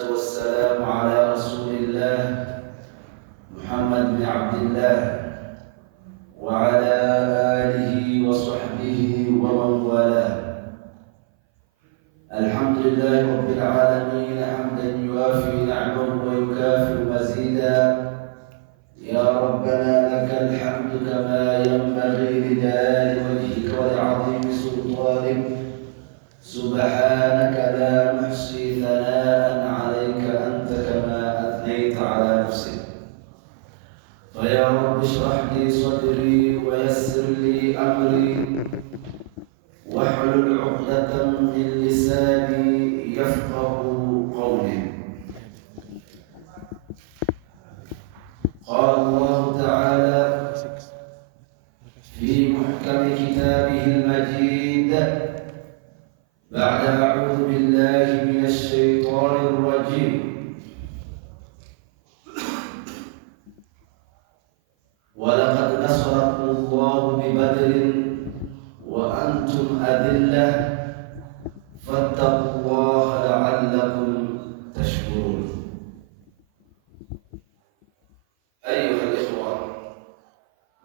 والصلاة والسلام على رسول الله محمد بن عبد الله وعلى آله وصحبه ومن والاه. الحمد لله رب العالمين حمدا يوافي نعمه ويكافئ مزيدا. يا ربنا لك الحمد كما ينبغي لجلال وجهك ولعظيم سلطانك. سبحانك لا نحصي ثناء عليك أنت كما أثنيت على نفسك. فيا رب اشرح لي صدري ويسر لي أمري واحلل عقدة من لساني يفقه قولي. قال الله تعالى في محكم كتابه المجيد بعد أعوذ بالله من الشيطان الرجيم: ولقد نصركم الله ببدر وأنتم أذلة فاتقوا الله لعلكم تشكرون. أيها الإخوة،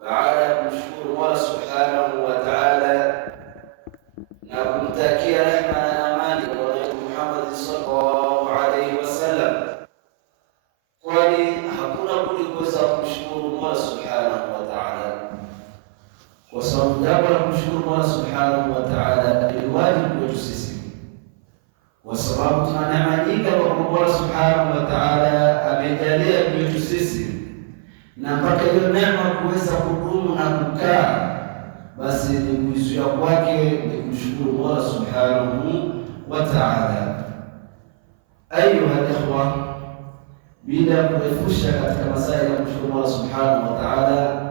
بعد نشكر الله سبحانه وتعالى na kumtakia rehema na amani kwa Muhammad sallallahu alaihi wasallam, kwani hakuna budi kuweza kumshukuru Mola subhanahu wa ta'ala, kwa sababu jambo la kumshukuru Mola subhanahu wa ta'ala ni wajibu kwetu sisi, kwa sababu tuna neema nyingi kwa Mola subhanahu wa ta'ala amejalia kwetu sisi, na mpaka hiyo neema kuweza kudumu na kukaa, basi ni kuizuia kwake ni kumshukuru Mola subhanahu wa ta'ala. Ayuha ikhwa, bila kurefusha katika masaili ya kumshukuru Mola subhanahu wa ta'ala,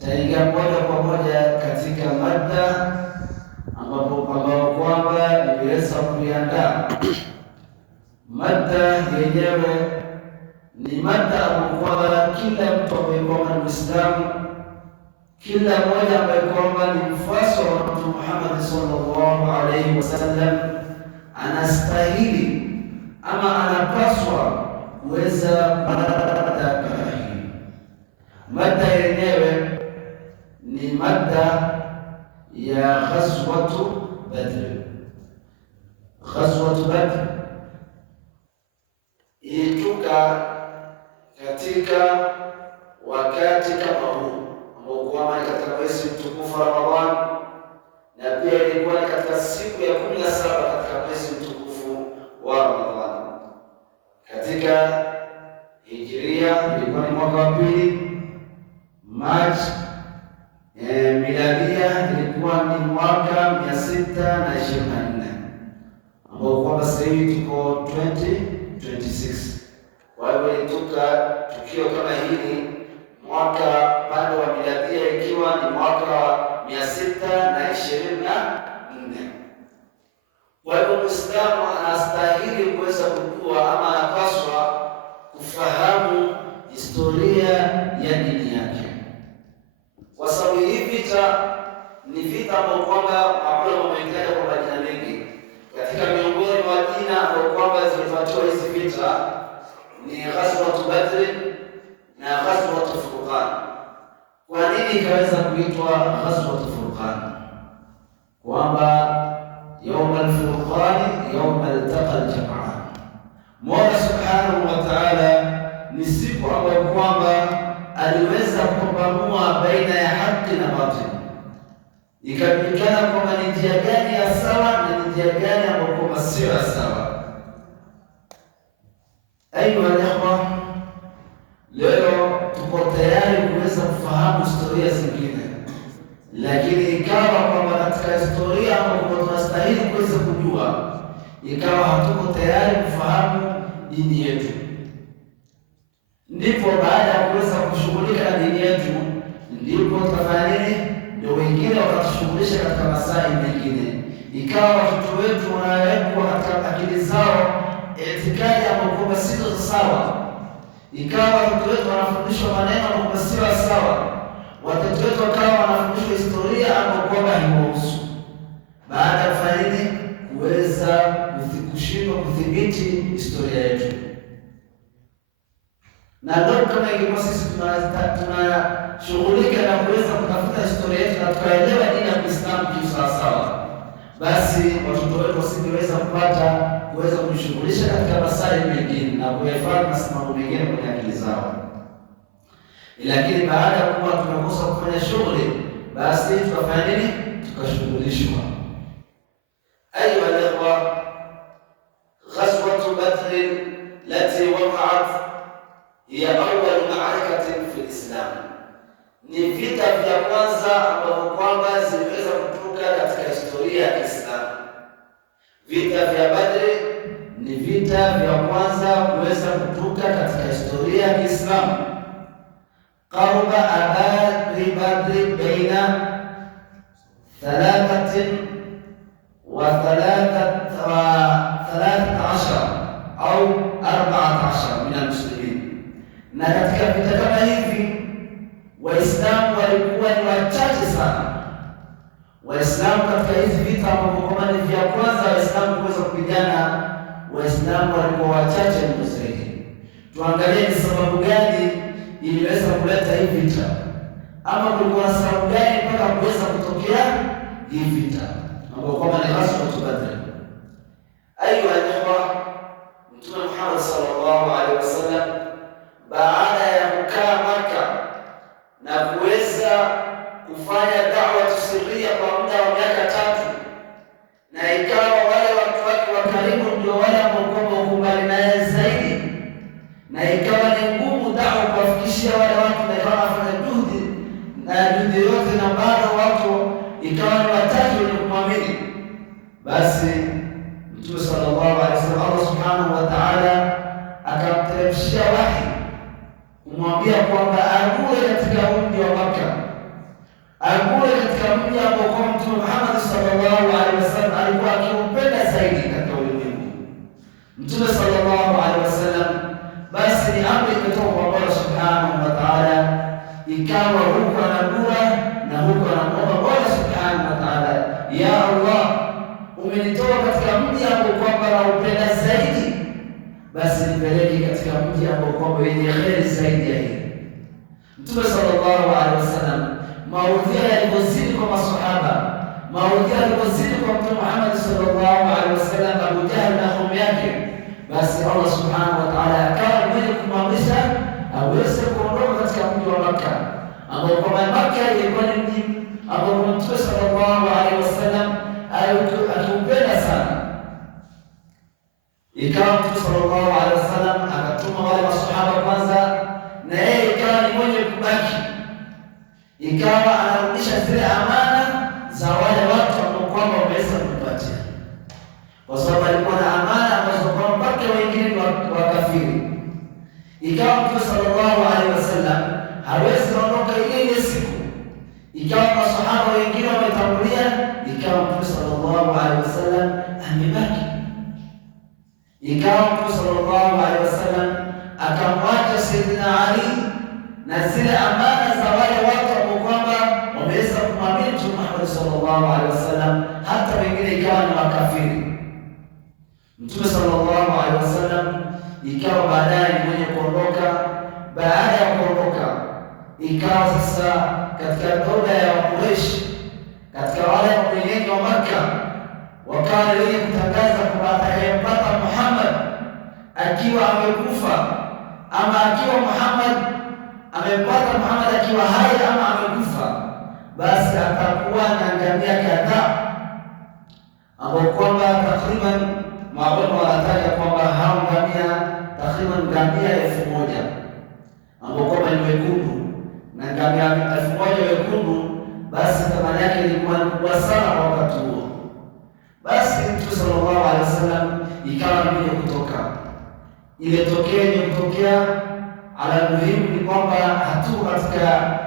taingia moja kwa moja katika mada ambapo kwamba nimeweza kuiandaa. Mada yenyewe ni mada ambayo kila mtu ambaye ni Muislamu, kila mmoja ambaye kwamba ni mfuasi wa Mtume Muhammad sallallahu alaihi wasallam anastahili ama anapaswa kuweza kupata hii. Mada yenyewe ni mada ya Ghazwatu Badr. Ghazwatu Badr ilitoka katika wakati kama huu ambao katika mwezi mtukufu Ramadhan, na pia ilikuwa katika siku ya 17 katika mwezi mtukufu wa Ramadhan. Katika Hijria ilikuwa ni mwaka wa pili, Machi miladia ilikuwa ni mwaka 624, ambao kwamba sasa hivi tuko 2026. Kwa hivyo ilitoka tukio kama hili mwaka bado wa miladia ikiwa ni mwaka wa 624. Kwa hivyo Muislamu anastahili kuweza kujua ama anapaswa kufahamu historia ya dini yake, kwa sababu hii vita ni vita ambayo kwamba maulama wametaja kwa majina mengi. Katika miongoni mwa jina ambayo kwamba zilifuatiwa hizi vita ni Ghazwatu Badr na Ghazwatu Furqan. Kwa nini ikaweza kuitwa Ghazwatu Furqan? Kwamba يوم الفرقان يوم التقى الجمعان. Mola subhanahu wa ta'ala ni siku ambayo kwamba aliweza kupambanua baina ya haki na batili, ikajulikana kwamba ni njia gani ya sawa na ni njia gani ambayo kwamba sio ya sawa. Ayuha ikhwa, leo tuko tayari kuweza kufahamu historia zingine, lakini ikawa kwamba katika historia ambayo tunastahili kuweza kujua, ikawa hatuko tayari kufahamu dini yetu. Ndipo baada ya kuweza kushughulika na dini yetu, ndipo tutafanya nini? Ndio wengine wakatushughulisha katika masaili mengine, ikawa watoto wetu wanawekwa katika akili zao itikadi ambayo kwamba sio sawa, ikawa watoto wetu wanafundishwa maneno ambayo sio sawa, watoto wetu wakawa wanafundishwa historia ambayo kwamba haihusu. Baada ya kufanya nini? Kuweza kushindwa kudhibiti historia yetu. Na ndio kama ilikuwa sisi tunashughulika na kuweza kutafuta historia yetu na tukaelewa dini ya Uislamu kisawasawa, basi watoto wetu wasingeweza kuweza kujishughulisha katika masala mengine na kuhifadhi masimamo mengine kwenye akili zao. Lakini baada ya kuwa tumekosa kufanya shughuli, basi tukafanya nini? Tukashughulishwa. Ayuha al-ikhwa, ghazwatu Badr lati waqa'at hiya awwal ma'arakatin fi al-Islam, ni vita vya kwanza ambavyo kwamba zimeweza kutoka katika historia ya Kiislamu. Vita vya Badr ni vita vya kwanza kuweza kutoka katika historia ya Kiislamu. قرب أباد بدر بين 13 أو 14 من المسلمين. Na katika vita kama hivi Waislamu walikuwa ni wachache sana. Waislamu katika hizi vita ambavyo kama ni vya kwanza Waislamu kuweza kupigana, Waislamu walikuwa wachache mno zaidi. Tuangalie ni sababu gani iliweza kuleta hii vita, ama kulikuwa na sababu gani mpaka kuweza kutokea hii vita ambayo kwamba ni ghazwatu Badr. Ayuha al-ikhwa, Mtume Muhammad sallallahu alaihi wasallam baada ya kukaa Makka na kuweza kufanya da'wa sirria kwa muda wa miaka 3, na ikawa wale watu wake wa karibu ndio wale ambao wako mbali naye zaidi, na ikawa ni ngumu da'wa kuwafikishia wale watu, na ikawa afanya juhudi yote, na bado watu ikawa ni wachache wenye kumwamini. Basi Mtume sallallahu alaihi wasallam, Allah subhanahu wa ta'ala akamteremshia wahi kumwambia kwamba ague katika mji wa Makka, ague katika mji ambao kwa Mtume Muhammad sallallahu alaihi wasallam alikuwa akimpenda zaidi katika ulimwengu. Mtume sallallahu alaihi wasallam, basi ni amri imetoka kwa Allah subhanahu wa ta'ala, ikawa huko anadua na huko anamwomba Allah subhanahu wa ta'ala, ya Allah, umenitoa katika mji ambao kwamba naupenda zaidi, basi nipeleke katika mji ambao kwamba wenye kheri zaidi ya hii. Mtume sallallahu alaihi wasallam, maudhi yalipozidi kwa maswahaba, maudhi yalipozidi kwa Mtume Muhammad sallallahu alaihi wasallam, Abu Jahl na qaumu yake, basi Allah subhanahu wa ta'ala akawa mwenye kumwamrisha aweze kuondoka katika mji wa Makka, ambao kwa Makka ilikuwa ni mji ambao Mtume sallallahu alaihi wasallam aliupenda sana. Ikawa Mtume sallallahu alaihi wasallam akatuma wale maswahaba kwanza, na yeye ikawa ni mwenye kubaki, ikawa anarudisha zile amana za wale watu ambao kwamba wameweza kumpatia, kwa sababu alikuwa na amana ambazo kwa mpaka wengine wakafiri. Ikawa Mtume sallallahu alaihi wasallam hawezi kuondoka ile siku, ikawa maswahaba wengine wametangulia, ikawa Mtume sallallahu alaihi wasallam amebaki. Ikawa Mtume sallallahu alaihi wasallam akamwacha Sayyidina Ali na zile amana za wale watu ambao kwamba wameweza kumwamini Mtume Muhammad sallallahu alaihi wasallam, hata wengine ikawa ni makafiri. Mtume sallallahu alaihi wasallam ikawa baadaye ni mwenye kuondoka. Baada ya kuondoka, ikawa sasa katika dola ya Quraysh, katika wale wenyeji wa Makka, wakawa wenye kutangaza kwamba atakayempata Muhammad akiwa amekufa ama akiwa Muhammad amempata Muhammad akiwa hai ama amekufa, basi atakuwa na ngamia kadhaa, ambao kwamba takriban maabara wanataja kwamba hao ngamia takriban ngamia 1000 ambao kwamba ni wekundu, na ngamia 1000 wekundu, basi thamani yake ilikuwa kubwa sana kwa wakati huo. Basi Mtume sallallahu alaihi wasallam ikawa ni kutoka ile kutokea. Ala muhimu ni kwamba hatuko katika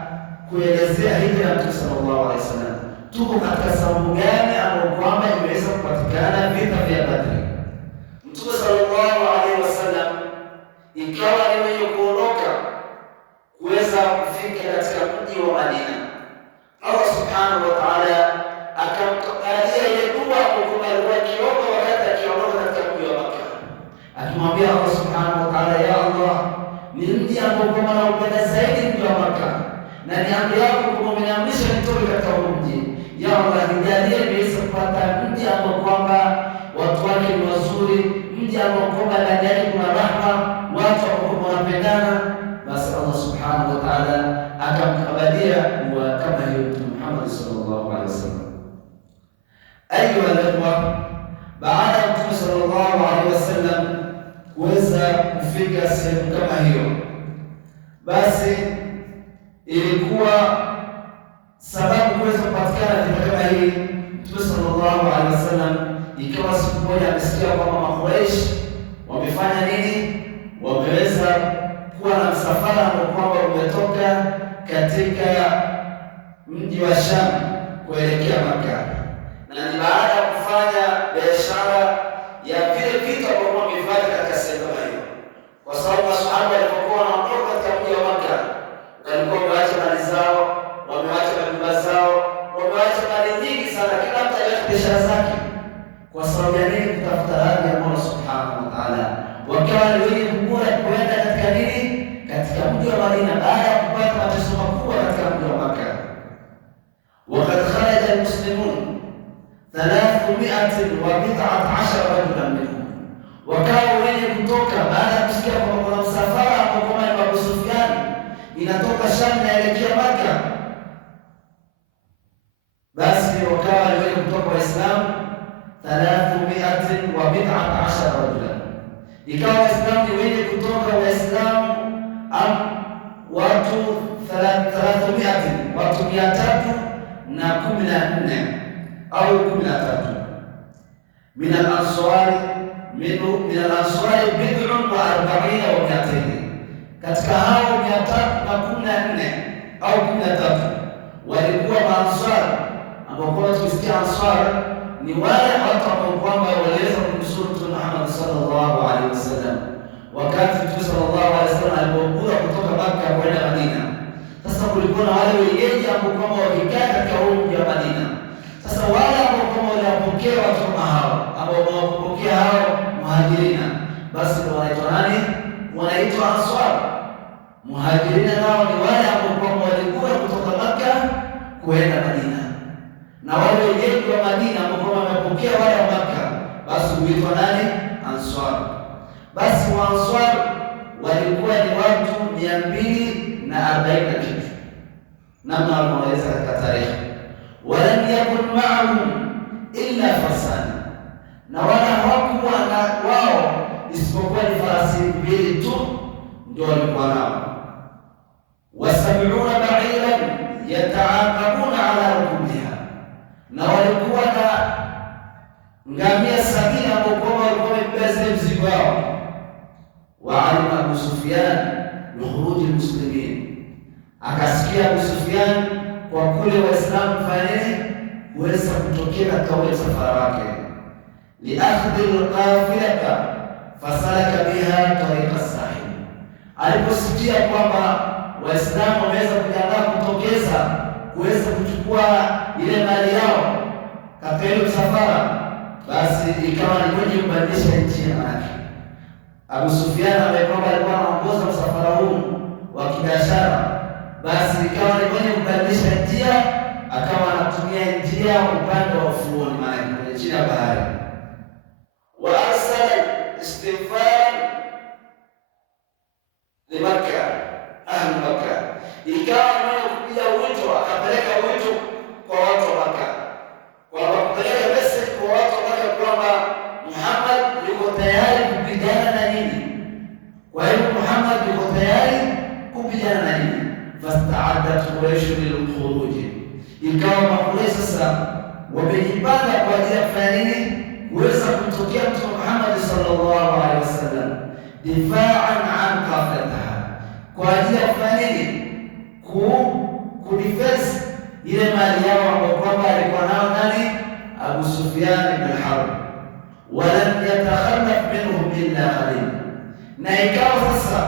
kuelezea hijra ya Mtume sallallahu alaihi wasallam, tuko katika sababu gani ambayo kwamba imeweza kupatikana vita vya Badri. Mtume sallallahu alaihi wasallam ikawa ni mwenye kuondoka kuweza kufika katika mji wa Madina. Allah subhanahu wa ta'ala akamtakalia ile dua kwa alikuwa akiomba wakati akiondoka katika mji wa Makka. akimwambia Allah subhanahu wa ta'ala, ya Allah, ni mji ambao kwamba naupenda zaidi mji wa Makka, na ni amri yako kwamba umeniamrisha nitoke katika huu mji. Ya Allah, nijalie niweze kupata mji ambao kwamba watu wake ni wazuri, mji ambao kwamba ndani yake kuna rahma, watu ambao wanapendana. Basi Allah subhanahu wa ta'ala akamkabalia dua kama hiyo Mtume Muhammad sallallahu alaihi wasallam. Ayuha al-ikhwa, baada ya Mtume sallallahu alaihi wasallam kuweza kufika sehemu kama hiyo, basi ilikuwa sababu kuweza kupatikana vita kama hii. Mtume sallallahu alaihi wasallam ikawa siku moja amesikia kwamba Makuraish wamefanya nini, wameweza kuwa na msafara ambao kwamba umetoka katika mji wa Sham kuelekea Makka, na ni baada ya kufanya biashara ya vile vitu ambavyo wamevifanya katika sehemu hiyo, kwa sababu masahaba walipokuwa wanaondoka katika mji wa Makka walikuwa wameacha mali zao, wameacha nyumba zao, wameacha mali nyingi sana, kila mtu aliacha biashara zake. Kwa sababu ya nini? Kutafuta radhi ya Allah subhanahu wa ta'ala. Wakawa ni wenye kugura kuenda katika nini, katika mji wa Madina baada ya kupata mateso makubwa katika mji wa Makka. Wakad kharaja almuslimun 319 rajulan minhum, wakawa wenye kutoka baada ya kusikia kwamba kuna msafara ambao kama ni Abu Sufyan inatoka Sham inaelekea Makka. Basi wakawa ni wenye kutoka Waislamu 319 rajulan, ikawa Waislamu ni wenye kutoka Waislamu watu 300, watu 314 au 13 min al-ansari min al-ansari bid'un wa 40 wa 200. Katika hao 314 au 13 walikuwa maansar, ambao kwa tukisikia ansar ni wale watu ambao kwamba waliweza kumnusuru Mtume Muhammad sallallahu alaihi wasallam wakati Mtume sallallahu alaihi wasallam alipokuwa kutoka Makka kwenda Madina. Sasa kulikuwa na wale wenyeji ambao kwamba wakikaa katika mji wa Madina. Sasa wale ambao kwamba walipokea watu kama hao, ambao wamewapokea hao muhajirina, basi ndio wanaitwa nani? Wanaitwa ansar. Muhajirina nao ni wale ambao kwamba walikuwa kutoka Makka kwenda Madina, na wale wenyeji wa Madina ambao wamepokea wale wa Makka, basi huitwa nani? Ansar. Basi wa Ansar walikuwa ni watu 240 kitu, namna wanaweza katika tarehe. Walam yakun ma'ahum illa farsan, na wala hawakuwa na wao isipokuwa ni farasi 2 tu ndio walikuwa nao. Wasabiuna ba'iran yataaqabuna ala rukubiha, na walikuwa na ngamia 70 ambao walikuwa wamebeba zile mzigo wao. Waalima Abu Sufyan bikhuruji almuslimin, akasikia Abu Sufyan kwa kule Waislamu fanyeni kuweza kutokea katika ule msafara wake, liakhdhi alqafilata fasalaka biha tariqa sahil. Aliposikia kwamba Waislamu wameweza kujiandaa kutokeza kuweza kuchukua ile mali yao katika ile msafara, basi ikawa ni mwenye kubadilisha njia yake. Abu Sufyan ambaye kwamba alikuwa anaongoza msafara huu wa kibiashara, basi ikawa ni mwenye kubadilisha njia, akawa anatumia njia upande wa ufuoni, maana kwenye chini ya bahari. Wa arsala istighfar li Makkah, ahli Makkah, ikawa ni mwenye kupiga wito, akapeleka wito kwa watu wa Makkah, kwa kupeleka message kwa watu wa Makkah kwamba Muhammad yuko tayari kupigana na nini. Kwa hiyo Muhammad yuko tayari kupigana na nini. Fasta'addat Quraysh lilkhuruj, ikawa Makuraish sasa wamejipanga kwa ajili ya kufanya nini, kuweza kumtokea Mtume Muhammad sallallahu alaihi wasallam, difa'an an qaflataha, kwa ajili ya kufanya nini, kudefense ile mali yao ambayo kwamba alikuwa nao nani, Abu Sufyan ibn Harb. Walam yatakhallaf minhum illa qalil, na ikawa sasa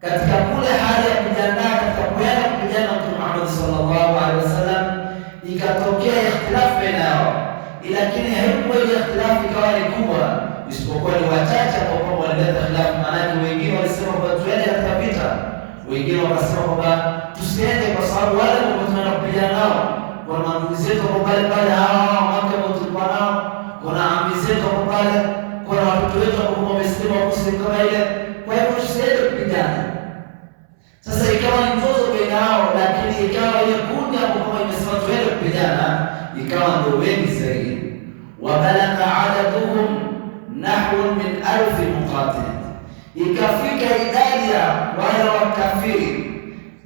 katika kule hali ya kujiandaa katika kwenda kupigana na Mtume Muhammad sallallahu alaihi wasallam, ikatokea ikhtilafu baina yao, lakini haikuwa ile ikhtilafu ikawa ni kubwa, isipokuwa ni wachache ambao Wengine wakasema kwamba tusiende kwa sababu wale ambao tunaenda kupigana nao kuna ndugu zetu wako pale pale, hawa wake ambao tulikuwa nao, kuna ami zetu wako pale, kuna watoto wetu ambao wamesema kusema kama ile, kwa hivyo tusiende kupigana. Sasa ikawa ni mzozo baina yao, lakini ikawa ile kundi ambao kama imesema tuende kupigana ikawa ndio wengi zaidi. Wabalagha adaduhum nahwu min 1000 muqatil, ikafika idadi ya wale wakafiri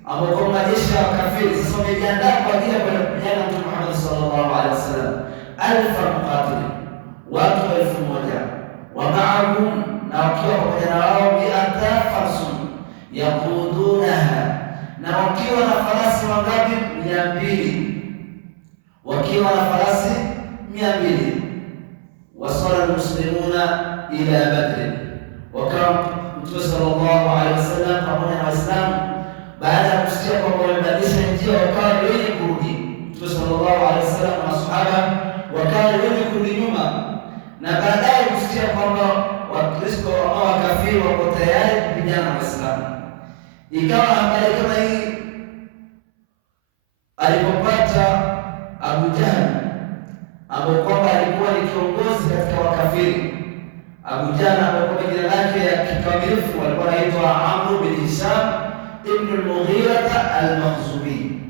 ambao kwa majeshi ya kafiri sasa wamejiandaa kwa ajili ya kwenda kupigana na Mtume Muhammad sallallahu alaihi wasallam, 1000 muqatil, watu 1000, wa ma'ahum, na wakiwa pamoja na wao 100 farsun yaqudunaha, na wakiwa na farasi wangapi? 200, wakiwa na farasi 200. Wasala almuslimuna ila Badr, wakawa Mtume sallallahu alaihi wasallam pamoja na Waislamu baada ya kusikia kwamba wamebadilisha njia, wakawa ni wenye kurudi. Mtume sallallahu alaihi wasallam na masahaba wakawa ni wenye kurudi nyuma, na baadaye kusikia kwamba Wakristo au wakafiri wako tayari kupigana na Waislamu. Ikawa habari kama hii alipopata Abu Jahl ambaye kwamba alikuwa ni kiongozi katika wakafiri. Abu Jahl ambaye kwa jina lake ya kikamilifu alikuwa anaitwa Amr bin Hisham ibn al-Mughira al-Makhzumi.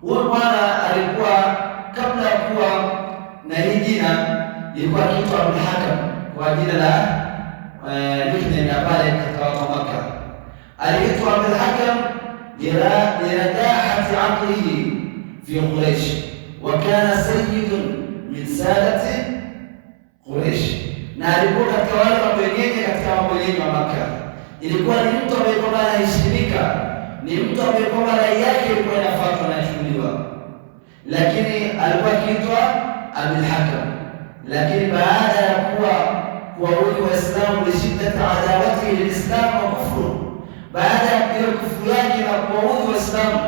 Huyo bwana alikuwa kabla ya kuwa na hii jina ilikuwa akiitwa Abul Hakam kwa jina la nickname ya pale katika watu wa Makka. Aliitwa Abul Hakam liradahati aqlihi fi Quraysh wa kana sayyidun min sadati Quraysh, na alikuwa katika wale mabwenyenye katika mabwenyenye wa Makka. Ilikuwa ni mtu ambaye kwamba anaheshimika, ni mtu ambaye kwamba rai yake ilikuwa inafuatwa na kuchukuliwa, lakini alikuwa akiitwa Abul Hakam. Lakini baada ya kuwaudhi Waislamu lishiddati adawati lilislam wa kufru, baada ya ile kufuru yake na kuwaudhi Waislamu,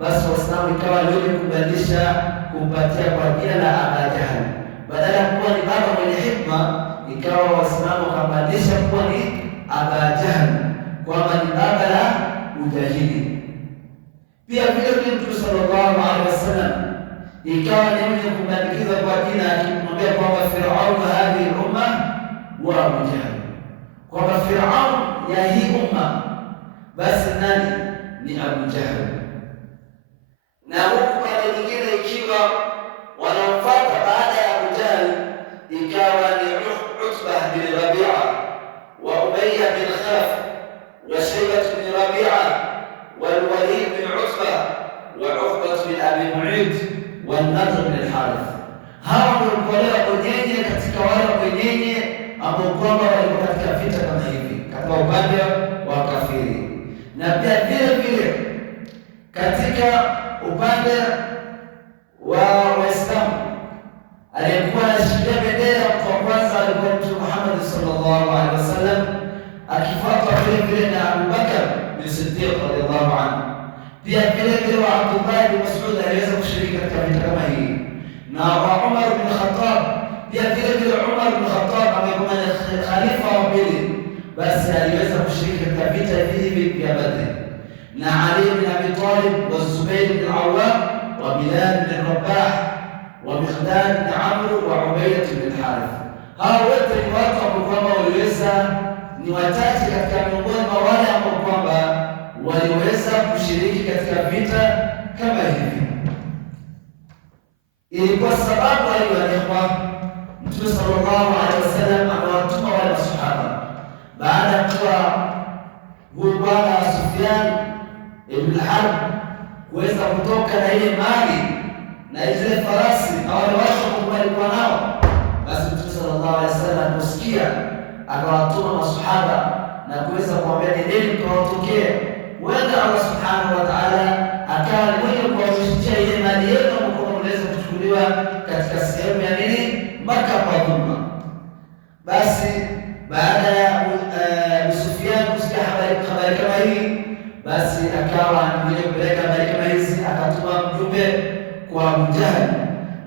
basi Waislamu ikawa wenye kubadilisha kumpatia kwa jina la Abu Jahl. Badala ya kuwa ni baba mwenye hikma, ikawa Waislamu wakabadilisha kuwa ni Abu Jahl, kwamba ni baba la ujahili. Pia vile vile Mtume sallallahu alaihi wasallam ikawa ni mwenye kubandikiza kwa jina, akimwambia kwamba Firaun hadhihi umma wa Abu Jahl, kwamba Firaun ya hii umma basi nani? Ni Abu Jahl. Na huku pande nyingine ikiwa wanaofuata baada ya Abu Jahl ikawa ni Utba bin Rabi'a wa Umayya bin Khalaf wa Shaybah bin Rabi'a wal Walid bin Utba wa Uqba bin Abi Mu'ayth wa Nadr bin al-Harith. Hawa ndio walikuwa wenyeji katika wale wenyeji ambao kwamba walikuwa katika vita kama hivi katika upande wa kafiri. Na pia vile vile katika upande wa Waislamu aliyekuwa anashikilia bendera kwa kwanza alikuwa Mtume Muhammad sallallahu alaihi wasallam, akifuatwa vile vile na Abu Bakar bin Siddiq radhiallahu anhu. Pia vile vile wa Abdullah bin Mas'ud aliweza kushiriki katika vita kama hii, na wa Umar bin Khattab. Pia vile vile Umar bin Khattab amekuwa ni khalifa wa pili, basi aliweza kushiriki katika vita hivi vya Badr, na Ali bin Abi Talib wa Zubair bin Awwam wa Bilal bin Rabah wa Miqdad bin Amr wa Ubaydah bin Harith. Hao wote ni watu ambao kwamba waliweza, ni wachache katika miongoni mwa wale ambao kwamba waliweza kushiriki katika vita kama hivi. Ilikuwa sababu aliyoandikwa Mtume sallallahu alaihi wasallam amewatuma wale masahaba baada ya kuwa huyu bwana Sufyan ibn al-Harb kuweza kutoka na ile mali na zile farasi na wale watu ambao walikuwa nao. Basi Mtume sallallahu alaihi wasallam kusikia akawatuma masahaba na kuweza kuambia nendeni mkawatokee, huenda Allah subhanahu wa ta'ala akawa ni mwenye kuwashishia ile mali yenu ambayo mnaweza kuchukuliwa katika sehemu ya nini Makka kwa dhulma. Basi baada ya Sufyan kusikia habari kama hii, basi akawa mwenye kupeleka habari kama hizi, akatuma mjumbe kwa Abu Jahl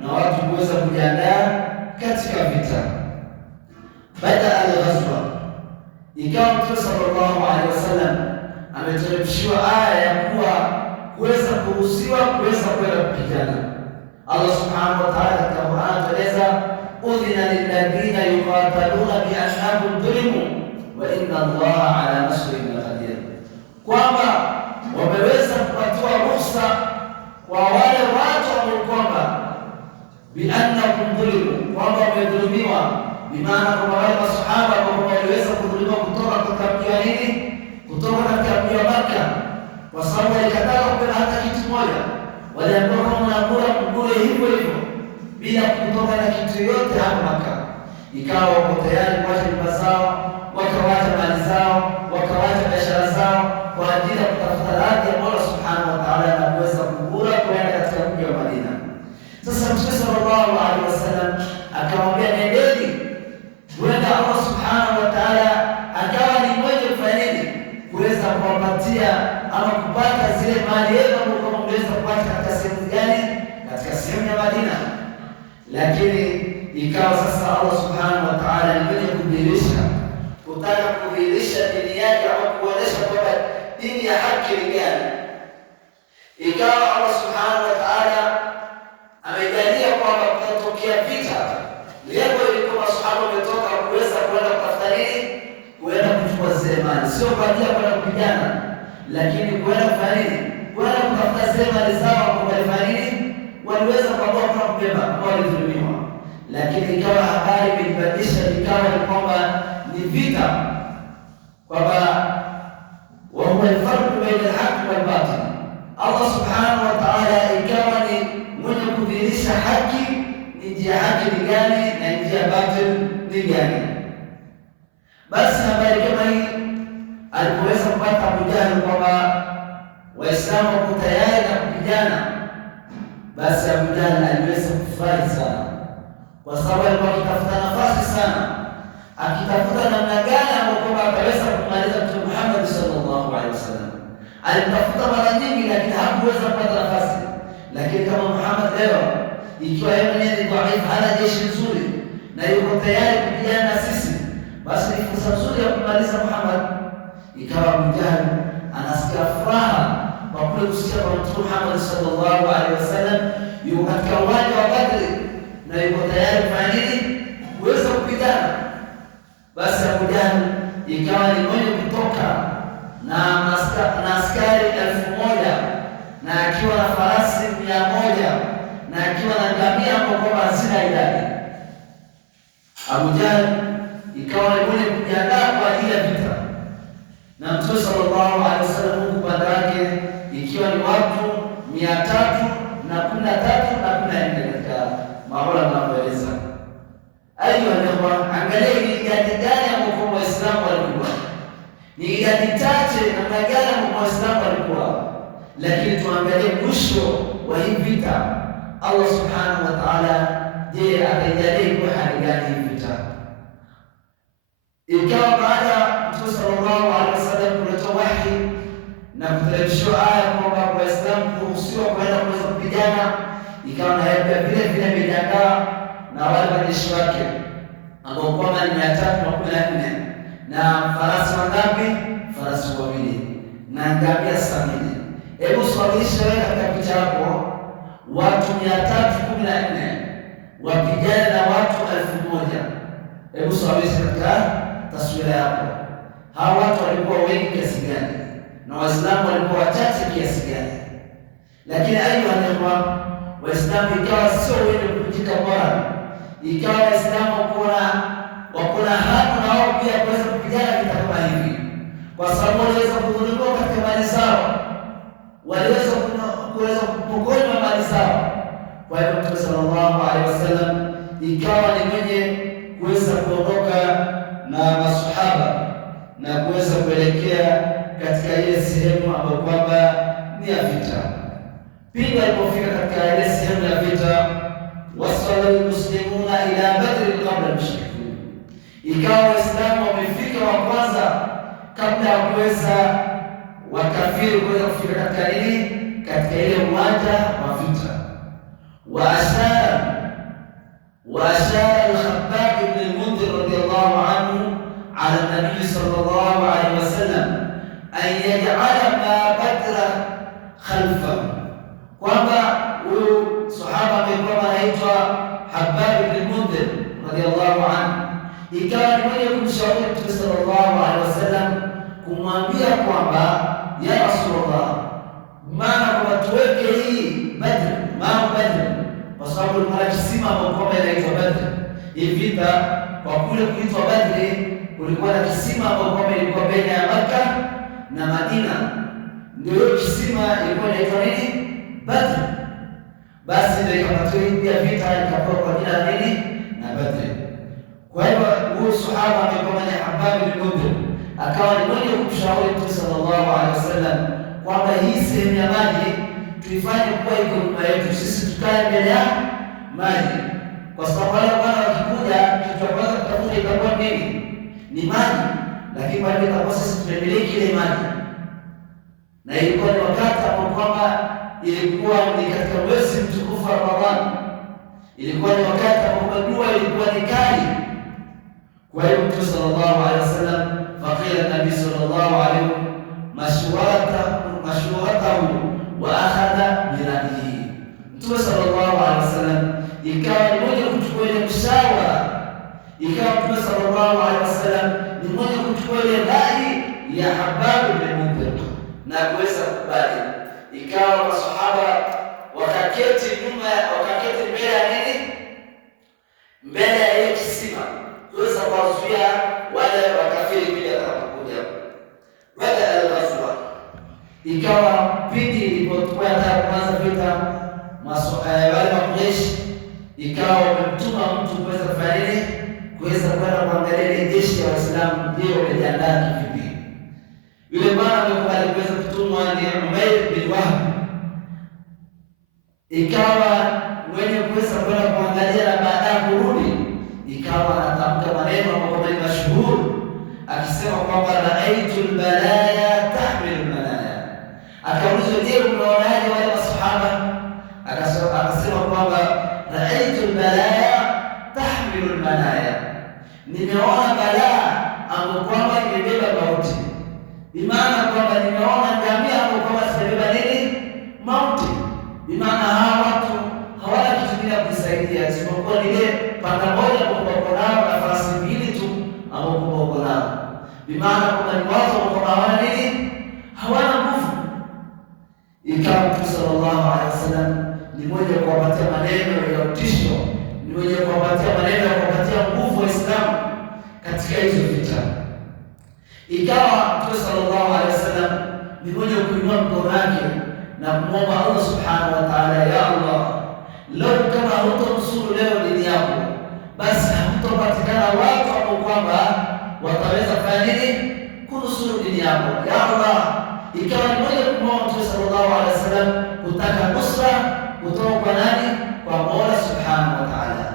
na watu kuweza kujiandaa katika vita. Baada ya al-ghazwa ikawa Mtume sallallahu alaihi wasallam ameteremshiwa aya ya kuwa kuweza kuruhusiwa kuweza kwenda kupigana. Allah subhanahu wa ta'ala katika Qur'an anaeleza udhina lilladhina yuqataluna biannahum dhulimu wa inna Allaha ala nasrihim laqadir, kwamba wameweza kupatiwa ruhusa kwa wale watu ambao kwamba biannahum dhulimu, kwamba wamedhulumiwa, bimaana kwamba wale masahaba ambao waliweza kudhulumiwa kutoka katika mji wa nini, kutoka katika mji wa Makka, kwa sababu walikataa kwenda hata kitu moja, waliambiwa kama mnakula mkule hivyo hivyo bila kutoka na kitu yote hapo Makka. Ikawa wako tayari kuacha nyumba zao, wakawacha mali zao, wakawacha biashara zao kwa ajili ya kutafuta radhi ya Mola subhanahu wa ta'ala na kuweza kugura kwenda katika mji wa Madina. Sasa Mtume sallallahu alaihi wasallam akamwambia, nendeni, huenda Allah subhanahu wa ta'ala akawa ni mmoja kufanya nini, kuweza kuwapatia ama kupata zile mali yenu ambazo mnaweza kupata katika sehemu gani, katika sehemu ya Madina. Lakini ikawa sasa Allah subhanahu wa ta'ala ni mwenye kudhihirisha, kutaka kudhihirisha dini yake ama kuonesha kwamba dini ya haki ni gani. Ikawa Allah subhanahu wa ta'ala amejalia kwamba kutatokea vita. Lengo ilikuwa masahaba wametoka kuweza kwenda kutafuta nini, kuenda kuchukua zile mali, sio kwa ajili ya kwenda kupigana, lakini kwenda kufanya nini, kwenda kutafuta zile mali zao kwa walifanya nini, waliweza kuamua kwa kubeba kwa walidhulumiwa. Lakini ikawa habari imebadilisha, ikawa ni kwamba ni vita, kwamba wa huwa al-farqu baina al-haqq wal-batil. Allah subhanahu wa ta'ala ikawa ni mwenye kudhihirisha haki, ni njia haki ni gani na njia batil ni gani. Basi habari kama hii alipoweza kupata Abu Jahl kwamba Waislamu wako tayari na kupigana, basi Abu Jahl aliweza kufurahi sana, kwa sababu alikuwa akitafuta nafasi sana, akitafuta namna gani ambapo ataweza kumaliza Mtume Muhammad sallallahu alaihi wasallam. Alitafuta mara nyingi, lakini hakuweza kupata nafasi. Lakini kama Muhammad leo, ikiwa yeye mwenyewe ni dhaifu, hana jeshi nzuri na yuko tayari kupigana na sisi, basi ni fursa nzuri ya kumaliza Muhammad. Ikawa Abu Jahl anasikia furaha kwa kule kusikia kwa Mtume Muhammad sallallahu alaihi wasallam yuko katika uwanja wa Badri na yuko tayari kufanya nini, kuweza kupigana. Basi Abu Jahl ikawa ni mwenye kutoka na askari 1000 na akiwa na farasi 100 na akiwa na ngamia ambao hazina idadi. Abu Jahl ikawa ni mwenye kujiandaa kwa ajili ya vita, na Mtume sallallahu alaihi wasallam huko pande yake ikiwa ni watu 313 na 14 katika maola wanaoeleza. Ayo ndio, angalia ni idadi gani ambapo Waislamu walikuwa, ni idadi chache namna gani ambapo Waislamu walikuwa. Lakini tuangalie mwisho wa hii vita, Allah subhanahu wa ta'ala, je, atajalia kwa hali gani hii vita? Ikawa baada ya Mtume sallallahu alaihi wasallam kuleta wahi na kuteremshwa aya kwamba Waislamu kuruhusiwa kwenda kuweza kupigana, ikawa na yeye vile vile amejiandaa na wale wanajeshi wake ambao kwamba ni 314 na farasi wangapi? Farasi 2 na ngamia 70. Hebu swanisha wewe katika picha yako, watu 314 wapigana na watu 1000. Hebu swanisha katika taswira yako, hawa watu walikuwa wengi kiasi gani na Waislamu walikuwa wachache kiasi gani? Lakini aiyuha Waislamu ikawa sio wenye kujika bora, ikawa Waislamu wako na hamu na wao pia kuweza kupigana vita kama hivi, kwa sababu waliweza kudhulumiwa katika mali zao, waliweza kupokonywa mali zao. Kwa hiyo Mtume sallallahu alaihi wasallam ikawa ni mwenye kuweza kuondoka na masahaba na kuweza kuelekea katika ile sehemu ambayo kwamba ni ya vita. Pindi alipofika katika ile sehemu ya vita, wasala almuslimuna ila Badr qabla al-mushrikeen, ikawa Waislamu wamefika wa kwanza kabla ya kuweza wakafiri kuweza kufika katika nini, katika ile uwanja wa vita. وأشار الخباب بن المنذر رضي الله عنه على النبي صلى الله عليه وسلم أن an yaj'ala ma badra khalfahu, kwamba huyu sahaba amekuwa anaitwa Habbab ibn Mundhir radiyallahu anhu, ikawa ni mwenye kumshauri Mtume sallallahu alaihi wasallam kumwambia kwamba ya Rasulullah, maana kwa tuweke hii Badr, maana Badr kwa sababu ni kisima ambapo inaitwa Badr. Hii vita kwa kule kuitwa Badri, kulikuwa na kisima ambapo ilikuwa baina ya Makka na Madina, ndio kisima ilikuwa inaitwa nini? Badr. Basi ndio ikapatiwa pia vita ikapewa kwa jina la nini? Na Badri. Kwa hiyo huyu sahaba amekuwa ni Habbab bin Mundhir, akawa ni mwenye kumshauri Mtume sallallahu alaihi wasallam kwamba hii sehemu ya maji tuifanye kuwa iko nyuma yetu, sisi tukae mbele ya maji, kwa sababu wale bwana wakikuja kitu cha kwanza kutafuta itakuwa nini? Ni maji, lakini baada ya sisi tumemiliki ile maji. Na ilikuwa ni wakati ambao kwamba ilikuwa ni katika mwezi mtukufu wa Ramadhani, ilikuwa ni wakati ambao jua ilikuwa ni kali. Kwa hiyo Mtume sallallahu alaihi wasallam faqila nabii sallallahu alaihi mashuratahu wa akhadha bira'yihi. Mtume sallallahu alaihi wasallam ikawa ni mwenye kuchukua ile mshawara, ikawa Mtume sallallahu alaihi wasallam ni mwenye kuchukua ile rai ya Habbab bin Mundhir na kuweza kubali. Ikawa masahaba wakaketi mbele ya nini? Mbele ya ile kisima, kuweza kuwazuia wale wakafiri kuja kuja. Baada ya al-ghazwa, ikawa pindi ilipokuwa kuanza vita, wale Quraysh ikawa wamemtuma mtu kuweza kufanya nini? Kuweza kwenda kuangalia ile jeshi ya Waislamu ndio wamejiandaa kivipi. Yule bwana ambaye aliweza kutumwa ni Umayr bin Wahb, ikawa mwenye kuweza kwenda kuangalia na baada ya kurudi ikawa anatamka maneno ambayo ni mashuhuri akisema kwamba raaitul balaya tahmilu balaya. Akaulizwa, je, umeonaje wale masahaba? Akasema kwamba raaitul balaya tahmilu balaya, nimeona balaa ambayo kwamba imebeba mauti. Bimaana kwamba nimeona ngamia ambayo kwamba zimebeba nini? Mauti. Bimaana hawa watu hawana kitu kingine kusaidia isipokuwa ile panda moja kwa nao na farasi mbili tu ambao kwa nao. Bimaana kwamba ni watu ambao hawana nini? Hawana nguvu. Ikawa Mtume sallallahu alaihi wasallam ni mmoja kuwapatia maneno ya utisho, ni mmoja kuwapatia maneno ya kuwapatia nguvu Waislamu katika hizo vita. Ikawa Mtume sallallahu alaihi wasallam ni mmoja kuinua mkono wake na kumwomba Allah subhanahu wa ta'ala, ya Allah, leo kama hutomsuru leo dini yako, basi hamtopatikana watu ambao kwamba wataweza kufanya nini? Kunusuru dini yako. Ya Allah, ikawa ni mmoja kumwomba Mtume sallallahu alaihi wasallam kutaka nusra kutoka kwa nani? Kwa Mola subhanahu wa ta'ala.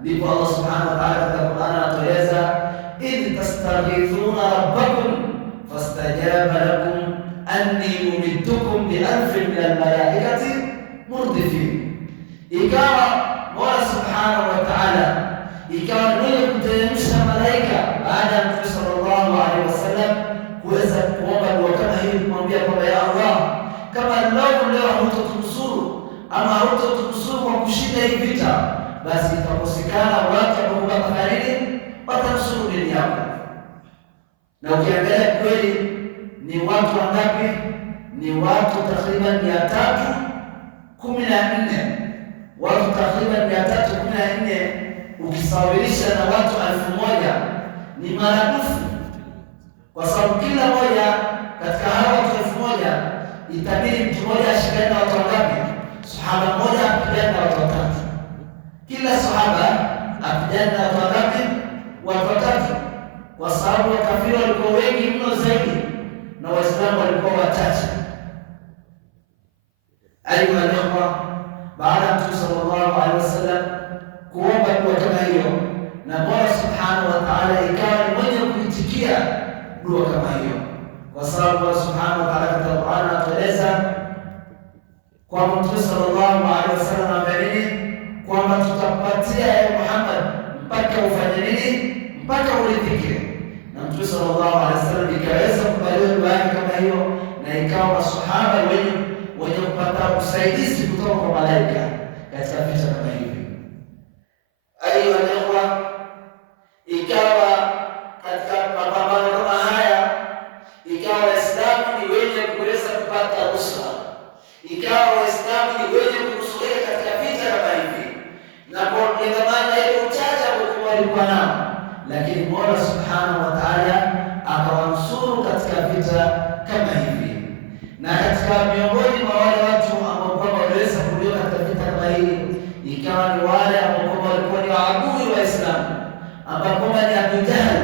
Ndipo Allah subhanahu wa ta'ala katika Qur'an anatueleza, idh tastaghithuna rabbakum fastajaba lakum anni mumiddukum bi alfin min almalaikati murdifin. Ikawa Mola subhanahu wa ta'ala ikawa mwenye kuteremsha malaika baada ya Mtume sallallahu alaihi wasallam kuweza kuomba dua kama hii, kumwambia kwamba ya Allah, kama leo hautotunusuru ama hautotunusuru kwa kushinda hii vita, basi itakosekana watu ambao watafanya nini? Watanusuru dini yako. Na ukiangalia kweli ni watu wangapi? Ni watu takriban 314, watu takriban 314 ukisawirisha na watu 1000 ni maradufu, kwa sababu kila moja katika hao watu 1000 itabidi mtu mmoja ashikane na watu wangapi? Sahaba mmoja apigane na watu watatu, kila sahaba apigane na watu wangapi? Watu watatu, kwa sababu wakafiri walikuwa wengi mno zaidi na Waislamu walikuwa wachache. Ayuha ikhwa, baada ya Mtume sallallahu alaihi wasallam kuomba dua kama hiyo, na Mola subhanahu wa ta'ala ikawa ni mwenye kuitikia dua kama hiyo, kwa sababu Mola subhanahu wa ta'ala katika Qur'an anatueleza kwa Mtume sallallahu alaihi wasallam ambaye kwamba tutapatia ya Muhammad mpaka ufanye nini? Mpaka uridhike. Na Mtume sallallahu alaihi wasallam ikaweza kubaliwa dua kama hiyo, usaidizi kutoka kwa malaika katika vita kama hivi. Ayuha ikhwa, ikawa katika mapambano kama haya, ikawa Waislamu ni wenye kuweza kupata nusra, ikawa Waislamu ni wenye kunusurika katika vita kama hivi, na kwa maana ile uchache ambao walikuwa nao, lakini Mola Subhanahu wa Ta'ala akawanusuru katika vita kama hivi. Na katika miongoni mwa wale watu ambao kwamba waliweza kuuliwa katika vita kama hivi, ikawa ni wale ambao kwamba walikuwa ni waadui wa Uislamu, ambao kwamba ni Abu Jahl,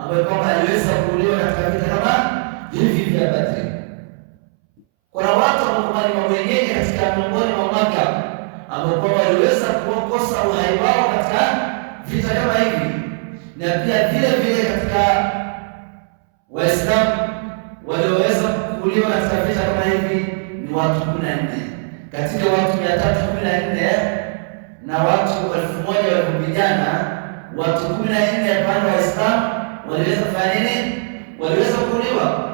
ambao kwamba aliweza kuuliwa katika vita kama hivi vya Badri. Kuna watu ambao kwamba ni mwenyeji katika miongoni mwa Makka, ambao kwamba waliweza kukosa uhai wao katika vita kama hivi, na pia vile vile katika Waislamu walioweza kuuliwa katika vita kama hivi ni watu 14 katika watu 314 na watu 1000 walipigana, watu 14 pande wa Islam waliweza kufanya nini? Waliweza kuuliwa.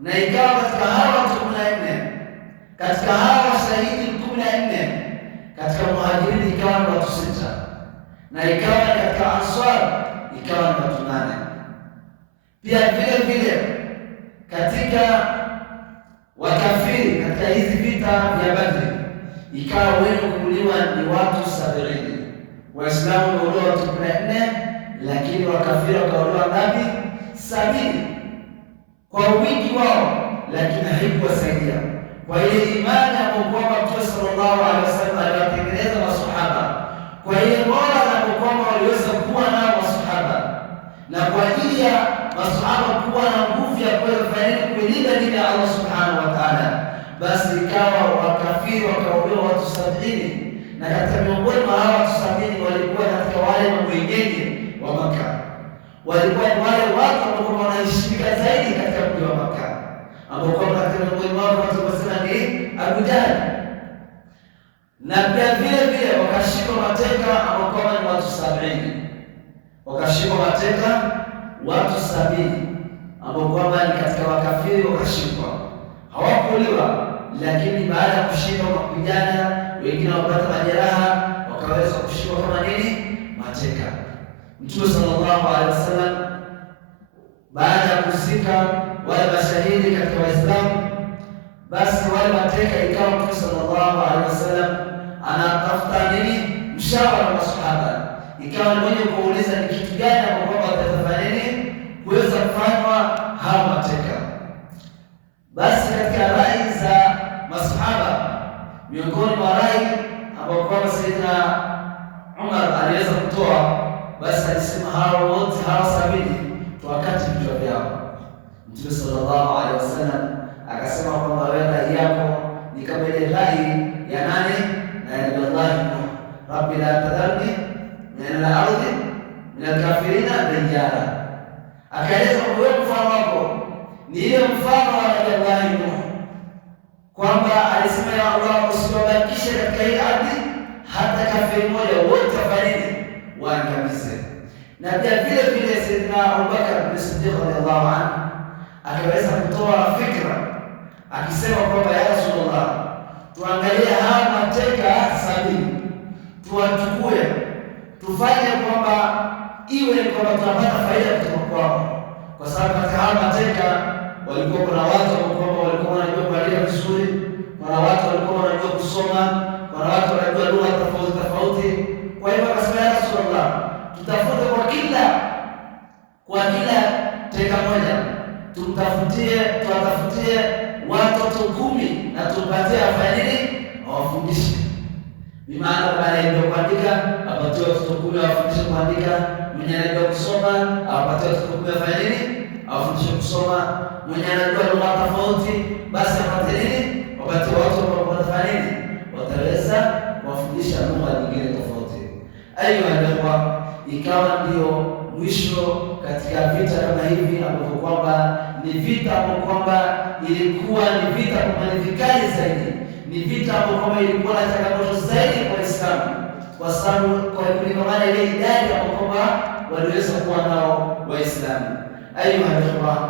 Na ikawa katika hawa watu 14, katika hawa shahidi 14, katika Muhajirini ikawa ni watu 6, na ikawa katika Ansar ikawa ni watu 8. Pia vile vile katika wakafiri katika hizi vita vya Badri ikawa wenye kuuliwa ni watu 70. Waislamu waliuliwa watu 14, lakini wakafiri wakauliwa ngapi? 70 kwa wingi wao, lakini haikuwasaidia kwa ile imani ambayo kwamba Mtume sallallahu alaihi wasallam aliwatengeneza masahaba, kwa ile mola ambayo kwamba waliweza kuwa nao masahaba, na kwa ajili ya masahaba kuwa na nguvu ya kuweza kuilinda dini ya Allah Subhanahu wa Ta'ala, basi ikawa wakafiri wakauliwa watu 70, na katika miongoni mwa hao watu 70 walikuwa katika wale mwenyeji wa Makka, walikuwa ni wale watu ambao wanaheshimika zaidi katika mji wa Makka, ambao kwa katika miongoni wao watu wasema ni Abu Jahl. Na pia vile vile wakashikwa mateka ambao kwa ni watu 70, wakashikwa mateka watu 70 ambao kwamba ni katika wakafiri wakashikwa, hawakuuliwa, lakini baada ya kushikwa mapigana, wengine wapata majeraha, wakaweza kushikwa kama nini? Mateka. Mtume sallallahu alaihi wasallam baada ya kuzika wale mashahidi katika Waislamu, basi wale mateka, ikawa Mtume sallallahu alaihi wasallam anatafuta nini? Mshawara wa masahaba, ikawa ni mwenye kuuliza ni kitu gani ambapo watafanya nini kuweza kufanywa hao mateka. Basi katika rai za masahaba, miongoni mwa rai ambao kwa Sayyidina Umar aliweza kutoa, basi alisema hao wote hao 70 tuwakati vichwa vyao. Mtume sallallahu alaihi wasallam akasema kwamba wewe rai yako ni kama ile rai ya nani? Na ya Allah, Rabbi la tadharni min al-ardi min al-kafirina diyara. Akaeleza wewe mfano wako ni ile mfano wa Nabii Allah Nuh, kwamba alisema ya Allah, usiwabakishe katika hii ardhi hata kafiri mmoja, wote wafanini waangamize. Na pia vile vile Sayyidina Abubakar bin Siddiq radhiallahu anhu akaweza kutoa fikra akisema kwamba ya Rasulullah, tuangalie hawa mateka 70, tuwachukue, tufanye kwamba iwe ni kwamba tunapata faida kutoka kwao, kwa sababu katika hawa mateka walikuwa kuna watu ambao walikuwa wanajua kuandika vizuri, kuna watu walikuwa wanajua kusoma, kuna watu wanajua lugha tofauti tofauti. Kwa hivyo akasema ya Rasulullah, tutafute kwa kila teka moja, tuwatafutie watoto 10 na tumpatie afanye nini? Awafundishe. Bimaana baada ya kuandika apatiwe watoto 10 awafundishe kuandika, mwenye anajua kusoma apatiwe watoto 10 afanye nini? Awafundishe kusoma, mwenye anajua lugha tofauti basi apate nini? Wapatiwe watu ambao watafanya nini? Wataweza kuwafundisha lugha nyingine tofauti. Aiyuha, ikawa ndio mwisho katika vita kama hivi, ambapo kwamba ni vita ambapo kwamba ilikuwa ni vita kwa vikali zaidi, ni vita ambapo kwamba ilikuwa na changamoto zaidi kwa Uislamu, kwa sababu kwa kulingana ile idadi ambapo kwamba waliweza kuwa nao Waislamu. Aiyuha,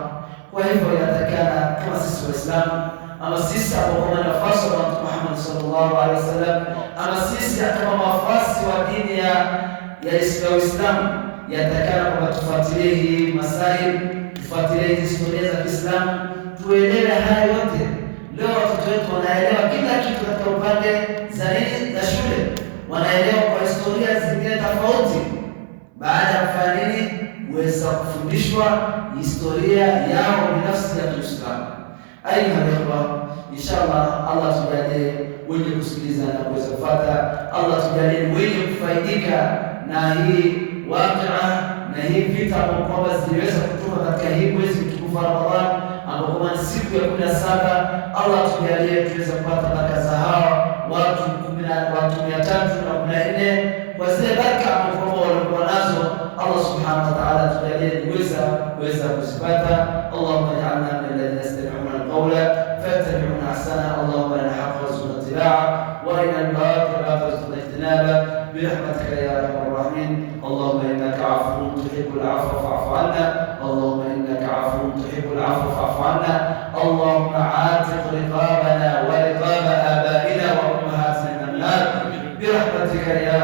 kwa hivyo inatakana kama sisi Waislamu ama sisi ambao kama nafasi wa Mtume Muhammad sallallahu alaihi wasallam, ama sisi kama mafasi wa dini ya Uislamu, yatakana kwamba tufuatilie hii masail, tufuatilie historia za Kiislamu, tuelewe haya yote. Leo watoto wetu wanaelewa kila kitu katika upande za shule, wanaelewa kwa historia zingine tofauti, baada ya kufanya nini? Kuweza kufundishwa historia yao binafsi ya Kiislamu. Aiyuha, inshallah Allah tujalie wenye kusikiliza na kuweza kufuata, Allah tujalie wenye kufaidika na hii waqi'a na hii vita kwamba ziliweza kutoka katika hii mwezi mtukufu wa Ramadhani, ambapo ni siku ya 17. Allah tujalie tuweze kupata baraka za hawa watu 314 kwa zile baraka ambazo walikuwa nazo. Allah subhanahu wa ta'ala tujalie kuweza kuzipata. Allahumma ij'alna min alladhina yastami'una al-qawla fayattabi'una ahsana. Allahumma lana haqqa warzuqna ittiba'a wa lana al-batila warzuqna ijtinaba برحمتك يا ارحم الراحمين. اللهم انك عفو تحب العفو فاعف عنا. اللهم انك عفو تحب العفو فاعف عنا. اللهم عاتق رقابنا ورقاب ابائنا وامهاتنا من النار برحمتك يا